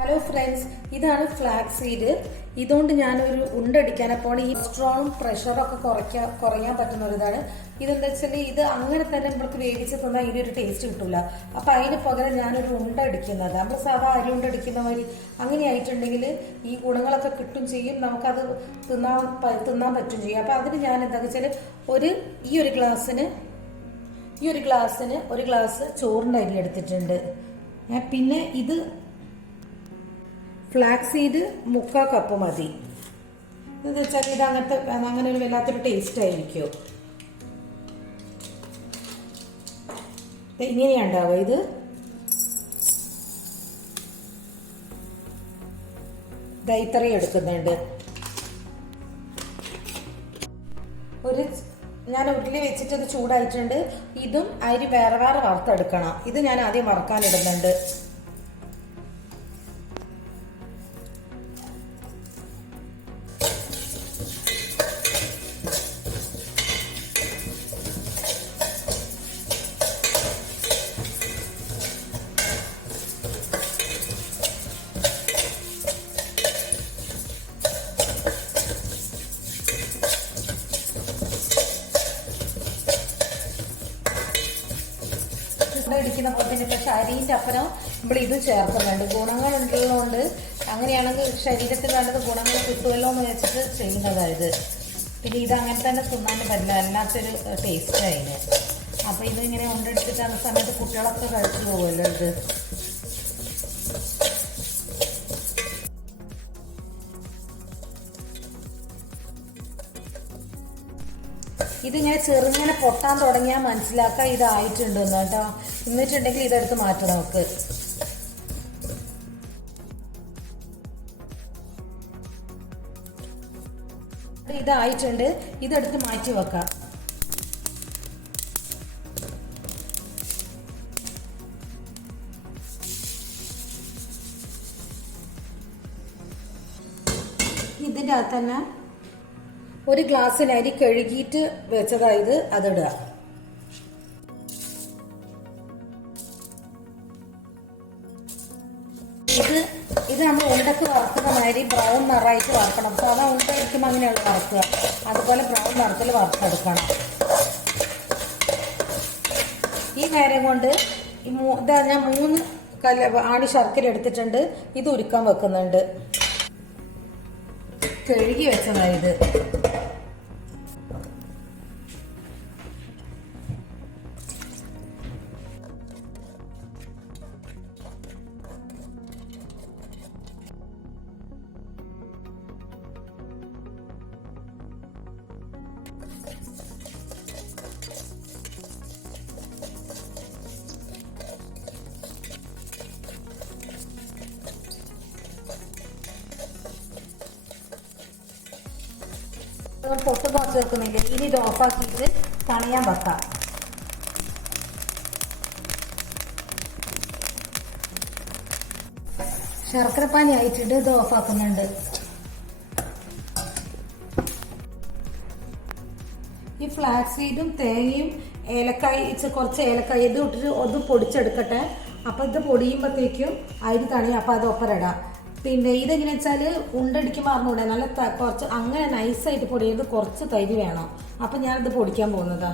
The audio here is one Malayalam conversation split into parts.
ഹലോ ഫ്രണ്ട്സ് ഇതാണ് ഫ്ലാക്സ് സീഡ് ഇതുകൊണ്ട് ഞാനൊരു ഉണ്ടടിക്കാൻ അപ്പോൾ ഈ സ്ട്രോങ് പ്രഷർ ഒക്കെ കുറയ്ക്കാൻ കുറയാൻ പറ്റുന്ന ഒരു ഇതാണ് ഇതെന്താ വെച്ചാൽ ഇത് അങ്ങനെ തന്നെ നമ്മൾക്ക് വേവിച്ച് തന്നാൽ ഇതിന് ഒരു ടേസ്റ്റ് കിട്ടൂല. അപ്പൊ അതിന് പകരം ഞാനൊരു ഉണ്ട അടിക്കുന്നത് നമ്മൾ സാധാ അരി ഉണ്ട അടിക്കുന്ന മാതിരി അങ്ങനെ ആയിട്ടുണ്ടെങ്കിൽ ഈ ഗുണങ്ങളൊക്കെ കിട്ടും ചെയ്യും. നമുക്കത് തിന്നാൻ തിന്നാൻ പറ്റും ചെയ്യും. അപ്പൊ അതിന് ഞാൻ എന്താ വെച്ചാൽ ഒരു ഈ ഒരു ഗ്ലാസ്സിന് ഈ ഒരു ഗ്ലാസ്സിന് ഒരു ഗ്ലാസ് ചോറിന്റെ അരി എടുത്തിട്ടുണ്ട്. പിന്നെ ഇത് ഫ്ലാക്സ് സീഡ് മുക്കാൽ കപ്പ് മതി. എന്ന് വെച്ചാൽ ഇത് അങ്ങനത്തെ അങ്ങനെ ഒരു വല്ലാത്തൊരു ടേസ്റ്റ് ആയിരിക്കും. ഇങ്ങനെയാ ഉണ്ടാവുക ഇത്? ദൈത്തറി എടുക്കുന്നുണ്ട്. ഒരു ഞാൻ ഉരുളി വെച്ചിട്ട് ഇത് ചൂടായിട്ടുണ്ട്. ഇതും അരി വേറെ വേറെ വറുത്തെടുക്കണം. ഇത് ഞാൻ ആദ്യം വറുക്കാനിടുന്നുണ്ട് ഇവിടെ ഇടിക്കുന്ന പോലെ തന്നെ പക്ഷെ അരിന്റെ അപ്പുറം നമ്മൾ ഇത് ചേർക്കുന്നുണ്ട്. ഗുണങ്ങൾ ഉള്ളതുകൊണ്ട് അങ്ങനെയാണെങ്കിൽ ശരീരത്തിൽ വേണ്ടത് ഗുണങ്ങൾ കിട്ടുമല്ലോ എന്ന് വെച്ചിട്ട് ചെയ്യുന്നതായത് പിന്നെ ഇത് അങ്ങനെ തന്നെ തിന്നാൻ പറ്റില്ല. അല്ലാത്തൊരു ടേസ്റ്റ് ആയിരുന്നു അപ്പോൾ ഇത് ഇങ്ങനെ ആ സമയത്ത് കുട്ടികളൊക്കെ കഴിച്ചു പോകുമല്ലോ ഇത്. ഇതിങ്ങനെ ചെറുങ്ങനെ പൊട്ടാൻ തുടങ്ങിയാൽ മനസ്സിലാക്കുക ഇതായിട്ടുണ്ടെന്ന് കേട്ടോ. എന്നിട്ടുണ്ടെങ്കിൽ ഇതെടുത്ത് മാറ്റണം നമുക്ക് ഇതായിട്ടുണ്ട്. ഇതെടുത്ത് മാറ്റി വെക്കാം. ഇതിന്റെ അകത്ത് തന്നെ ഒരു ഗ്ലാസ്സിന് അരി കഴുകിയിട്ട് വെച്ചതായത് അതിടുക. ഇത് ഇത് നമ്മൾ ഉണ്ടക്ക് വറുക്കുന്ന മാതിരി ബ്രൗൺ നിറായിട്ട് വറുക്കണം. അതാ ഉണ്ടായിരിക്കും അങ്ങനെയുള്ള വറുക്കുക. അതുപോലെ ബ്രൗൺ നിറത്തിൽ വറുത്തെടുക്കണം. ഈ നേരം കൊണ്ട് ഈ ഇതാ ഞാൻ മൂന്ന് കല ആണി ശർക്കര എടുത്തിട്ടുണ്ട്. ഇത് ഉരുക്കാൻ വെക്കുന്നുണ്ട്. കഴുകി വെച്ചതായത് നമ്മൾ പൊട്ട് പോച്ച് വെക്കുന്നില്ല ഇനി ഇത് ഓഫാക്കിയിട്ട് തണിയാൻ വെക്കാം. ശർക്കരപ്പാനി ആയിട്ടിട്ട് ഇത് ഓഫാക്കുന്നുണ്ട് ഈ ഫ്ലാക്സ് സീഡും തേങ്ങയും ഏലക്കായ കുറച്ച് ഏലക്കായ ഇത് ഇട്ടിട്ട് ഒന്ന് പൊടിച്ചെടുക്കട്ടെ. അപ്പം ഇത് പൊടിയുമ്പോഴത്തേക്കും അരി തണിയും അപ്പം അത് ഒപ്പരടാം പിന്നെ ഇതെങ്ങനെ വെച്ചാൽ ഉണ്ടടിക്കുമ്പോൾ അറിഞ്ഞൂടെ നല്ല കുറച്ച് അങ്ങനെ നൈസായിട്ട് പൊടിയത് കുറച്ച് തരി വേണം. അപ്പം ഞാനിത് പൊടിക്കാൻ പോകുന്നതാ.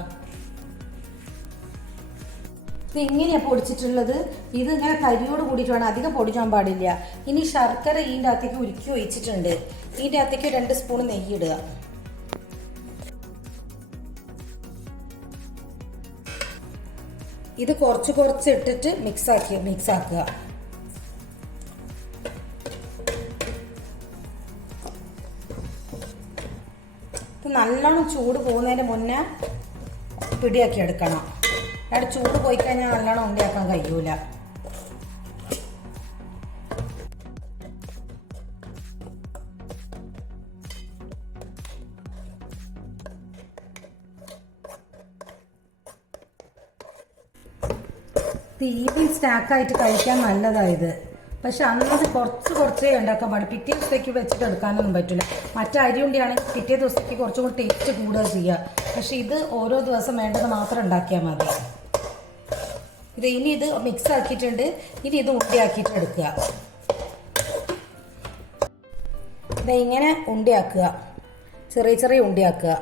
ഇത് ഇങ്ങനെയാണ് പൊടിച്ചിട്ടുള്ളത്? ഇത് ഇങ്ങനെ തരിയോട് കൂടിയിട്ട് വേണം അധികം പൊടിക്കാൻ പാടില്ല. ഇനി ശർക്കര ഇതിന്റെ അകത്തേക്ക് ഉരുക്കി ഒഴിച്ചിട്ടുണ്ട്. ഇതിന്റെ അകത്തേക്ക് രണ്ട് സ്പൂൺ നെയ്യ് ഇടുക. ഇത് കുറച്ച് കുറച്ച് ഇട്ടിട്ട് മിക്സ് ആക്കി നല്ലോണം ചൂട് പോകുന്നതിന് മുന്നേ പിടിയാക്കി എടുക്കണം. അവിടെ ചൂട് പോയി കഴിഞ്ഞാൽ നല്ലോണം ഉണ്ടിയാക്കാൻ കഴിയൂല. തീപിൽ സ്നാക്കായിട്ട് കഴിക്കാൻ നല്ലതായത് പക്ഷെ അന്നത് കുറച്ച് കുറച്ചേ ഉണ്ടാക്കാൻ പാടില്ല പിറ്റേ ദിവസത്തേക്ക് വെച്ചിട്ട് എടുക്കാനൊന്നും പറ്റില്ല മറ്റേ അരി ഉണ്ടിയാണെങ്കിൽ പിറ്റേ ദിവസത്തേക്ക് കുറച്ചും കൂടി ടേസ്റ്റ് കൂടുക ചെയ്യുക പക്ഷെ ഇത് ഓരോ ദിവസം വേണ്ടത് മാത്രം ഉണ്ടാക്കിയാൽ മതി. ഇത് ഇനി ഇത് മിക്സ് ആക്കിയിട്ടുണ്ട്. ഇനി ഇത് ഉണ്ടിയാക്കിയിട്ട് എടുക്കുക. ഇത് ഇങ്ങനെ ഉണ്ടിയാക്കുക ചെറിയ ചെറിയ ഉണ്ടിയാക്കുക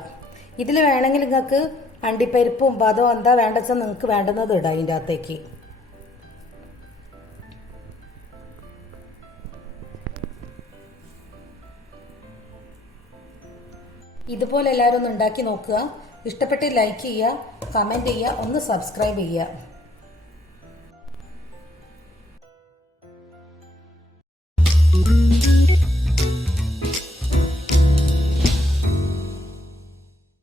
ഇതിൽ വേണമെങ്കിൽ നിങ്ങൾക്ക് അണ്ടിപ്പരിപ്പും അതോ എന്താ വേണ്ടച്ചാൽ നിങ്ങൾക്ക് വേണ്ടുന്നത് ഇടാം ഇതിന്റെ അകത്തേക്ക്. ഇതുപോലെ എല്ലാവരും ഒന്ന് ഉണ്ടാക്കി നോക്കുക. ഇഷ്ടപ്പെട്ട് ലൈക്ക് ചെയ്യുക കമന്റ് ചെയ്യുക ഒന്ന് സബ്സ്ക്രൈബ് ചെയ്യുക.